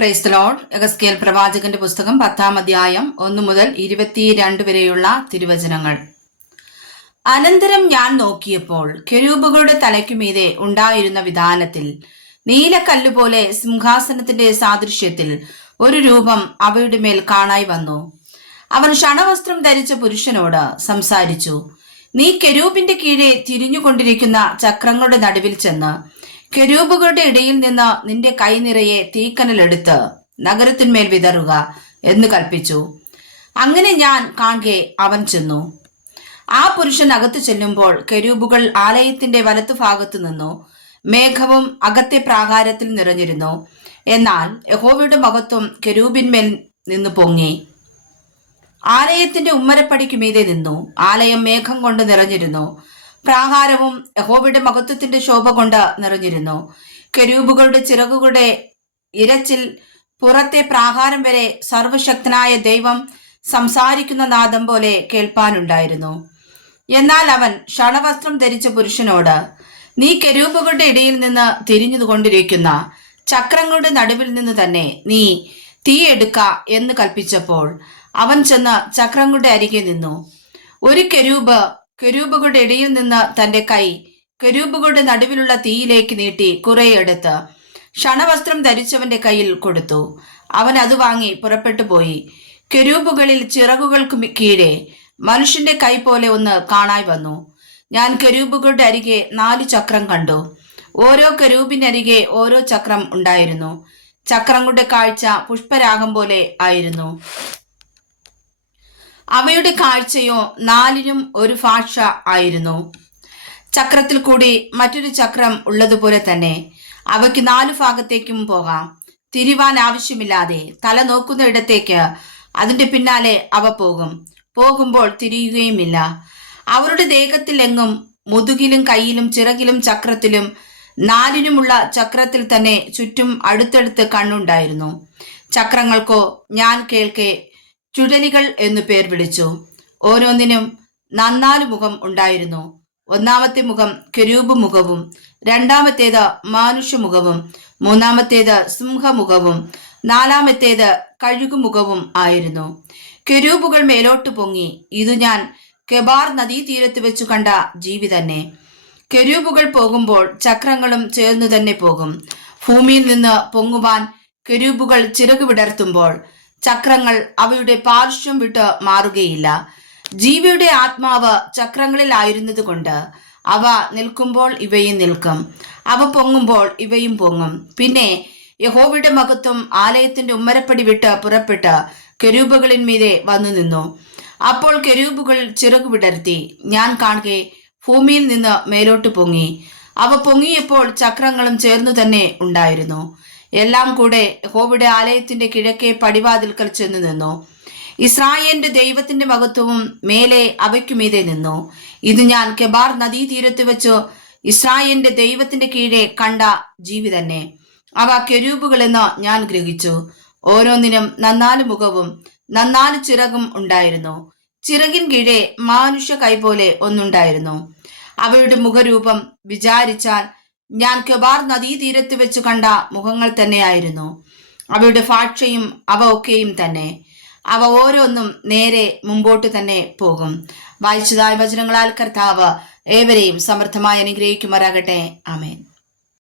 Praise the Lord. യെഹെസ്കേൽ പ്രവാചകന്റെ പുസ്തകം 10-ാം അധ്യായം 1 മുതൽ 22 വരെയുള്ള തിരുവചനങ്ങൾ. അനന്തരം ഞാൻ നോക്കിയപ്പോൾ കെരൂബുകളുടെ തലയ്ക്കുമീതെ ഉണ്ടായിരുന്ന വിധാനത്തിൽ നീലക്കല്ലുപോലെ സിംഹാസനത്തിന്റെ സാദൃശ്യത്തിൽ ഒരു രൂപം അവയുടെ മേൽ കാണായി വന്നു. അവൻ ഷണവസ്ത്രം ധരിച്ച പുരുഷനോട് സംസാരിച്ചു. നീ കെരൂബിന്റെ കീഴെ തിരിഞ്ഞുകൊണ്ടിരിക്കുന്ന ചക്രങ്ങളുടെ നടുവിൽ ചെന്ന് കെരൂബുകളുടെ ഇടയിൽ നിന്ന് നിന്റെ കൈ നിറയെ തീക്കനലെടുത്ത് നഗരത്തിന്മേൽ വിതറുക എന്ന് കൽപ്പിച്ചു. അങ്ങനെ ഞാൻ കാണെ അവൻ ചെന്നു. ആ പുരുഷൻ അകത്തു ചെല്ലുമ്പോൾ കെരൂബുകൾ ആലയത്തിന്റെ വലത്തുഭാഗത്തു നിന്നു. മേഘവും അകത്തെ പ്രാകാരത്തിൽ നിറഞ്ഞിരുന്നു. എന്നാൽ യഹോവയുടെ മഹത്വം കെരൂബിന്മേൽ നിന്ന് പൊങ്ങി ആലയത്തിന്റെ ഉമ്മരപ്പടിക്ക് മീതെ നിന്നു. ആലയം മേഘം കൊണ്ട് നിറഞ്ഞിരുന്നു. പ്രാകാരവും യഹോവയുടെ മഹത്വത്തിന്റെ ശോഭ കൊണ്ട് നിറഞ്ഞിരുന്നു. കെരൂബുകളുടെ ചിറകുകളുടെ ഇരച്ചിൽ പുറത്തെ പ്രാകാരം വരെ സർവശക്തനായ ദൈവം സംസാരിക്കുന്ന നാദം പോലെ കേൾപ്പാനുണ്ടായിരുന്നു. എന്നാൽ അവൻ ഷണവസ്ത്രം ധരിച്ച പുരുഷനോട്, നീ കെരൂബുകളുടെ ഇടയിൽ നിന്ന് തിരിഞ്ഞുകൊണ്ടിരിക്കുന്ന ചക്രങ്ങളുടെ നടുവിൽ നിന്ന് തന്നെ നീ തീയെടുക്ക എന്ന് കൽപ്പിച്ചപ്പോൾ അവൻ ചെന്ന് ചക്രങ്ങളുടെ അരികെ നിന്നു. ഒരു കെരൂബുകളുടെ ഇടയിൽ നിന്ന് തന്റെ കൈ കെരൂബുകളുടെ നടുവിലുള്ള തീയിലേക്ക് നീട്ടി കുറെയെടുത്ത് ഷണവസ്ത്രം ധരിച്ചവന്റെ കയ്യിൽ കൊടുത്തു. അവൻ അത് വാങ്ങി പുറപ്പെട്ടു പോയി. കെരൂബുകളിൽ ചിറകുകൾക്ക് കീഴെ മനുഷ്യന്റെ കൈ പോലെ ഒന്ന് കാണായി വന്നു. ഞാൻ കെരൂബുകളുടെ അരികെ 4 ചക്രം കണ്ടു. ഓരോ കെരൂബിനരികെ ഓരോ ചക്രം ഉണ്ടായിരുന്നു. ചക്രങ്ങളുടെ കാഴ്ച പുഷ്പരാഗം പോലെ ആയിരുന്നു. അവയുടെ കാഴ്ചയോ 4നും ഒരു ഭാഷ ആയിരുന്നു. ചക്രത്തിൽ കൂടി മറ്റൊരു ചക്രം ഉള്ളതുപോലെ തന്നെ അവയ്ക്ക് 4 ഭാഗത്തേക്കും പോകാം. തിരിവാൻ ആവശ്യമില്ലാതെ തല നോക്കുന്ന ഇടത്തേക്ക് അതിന്റെ പിന്നാലെ അവ പോകുമ്പോൾ തിരിയുകയുമില്ല. അവരുടെ ദേഹത്തിൽ എങ്ങും മുതുകിലും കൈയിലും ചിറകിലും ചക്രത്തിലും 4നുമുള്ള ചക്രത്തിൽ തന്നെ ചുറ്റും അടുത്തടുത്ത് കണ്ണുണ്ടായിരുന്നു. ചക്രങ്ങൾക്കോ ഞാൻ കേൾക്കെ ചുഴലികൾ എന്നു പേർ വിളിച്ചു. ഓരോന്നിനും 4 മുഖം ഉണ്ടായിരുന്നു. ഒന്നാമത്തെ മുഖം കെരൂബ് മുഖവും, രണ്ടാമത്തേത് മാനുഷ്യമുഖവും, മൂന്നാമത്തേത് സിംഹമുഖവും, 4-ാമത്തേത് കഴുകുമുഖവും ആയിരുന്നു. കെരൂബുകൾ മേലോട്ട് പൊങ്ങി. ഇതു ഞാൻ കെബാർ നദീതീരത്ത് വെച്ചു കണ്ട ജീവി തന്നെ. കെരൂബുകൾ പോകുമ്പോൾ ചക്രങ്ങളും ചേർന്നു തന്നെ പോകും. ഭൂമിയിൽ നിന്ന് പൊങ്ങുവാൻ കെരൂബുകൾ ചിറകു വിടർത്തുമ്പോൾ ചക്രങ്ങൾ അവയുടെ പാർശ്വം വിട്ട് മാറുകയില്ല. ജീവിയുടെ ആത്മാവ് ചക്രങ്ങളിൽ ആയിരുന്നത് കൊണ്ട് അവ നിൽക്കുമ്പോൾ ഇവയും നിൽക്കും, അവ പൊങ്ങുമ്പോൾ ഇവയും പൊങ്ങും. പിന്നെ യഹോവയുടെ മഹത്വം ആലയത്തിന്റെ ഉമ്മരപ്പടി വിട്ട് പുറപ്പെട്ട് കെരൂബുകളിന്മീതെ വന്നു നിന്നു. അപ്പോൾ കെരൂബുകൾ ചിറകു വിടർത്തി. ഞാൻ കാണെ ഭൂമിയിൽ നിന്ന് മേലോട്ട് പൊങ്ങി. അവ പൊങ്ങിയപ്പോൾ ചക്രങ്ങളും ചേർന്നു തന്നെ ഉണ്ടായിരുന്നു. എല്ലാം കൂടെ യഹോവയുടെ ആലയത്തിന്റെ കിഴക്കേ പടിവാതിൽക്കൽ ചെന്ന് നിന്നു. ഇസ്രായേലിന്റെ ദൈവത്തിന്റെ മഹത്വവും മേലെ അവയ്ക്കുമീതെ നിന്നു. ഇത് ഞാൻ കെബാർ നദീതീരത്ത് വെച്ചു ഇസ്രായേലിന്റെ ദൈവത്തിന്റെ കീഴെ കണ്ട ജീവി തന്നെ. അവ കെരൂബുകളെന്ന് ഞാൻ ഗ്രഹിച്ചു. ഓരോന്നിനും 4 മുഖവും 4 ചിറകും ഉണ്ടായിരുന്നു. ചിറകിൻ കീഴെ മാനുഷ്യ കൈ പോലെ ഒന്നുണ്ടായിരുന്നു. അവയുടെ മുഖരൂപം വിചാരിച്ചാൽ ഞാൻ കെബാർ നദീതീരത്ത് വെച്ചു കണ്ട മുഖങ്ങൾ തന്നെയായിരുന്നു. അവയുടെ ഭാഷയും അവ ഒക്കെയും തന്നെ. അവ ഓരോന്നും നേരെ മുമ്പോട്ട് തന്നെ പോകും. വായിച്ചതായ വചനങ്ങളാൽ കർത്താവ് ഏവരെയും സമൃദ്ധമായി അനുഗ്രഹിക്കുമാറാകട്ടെ. ആമേൻ.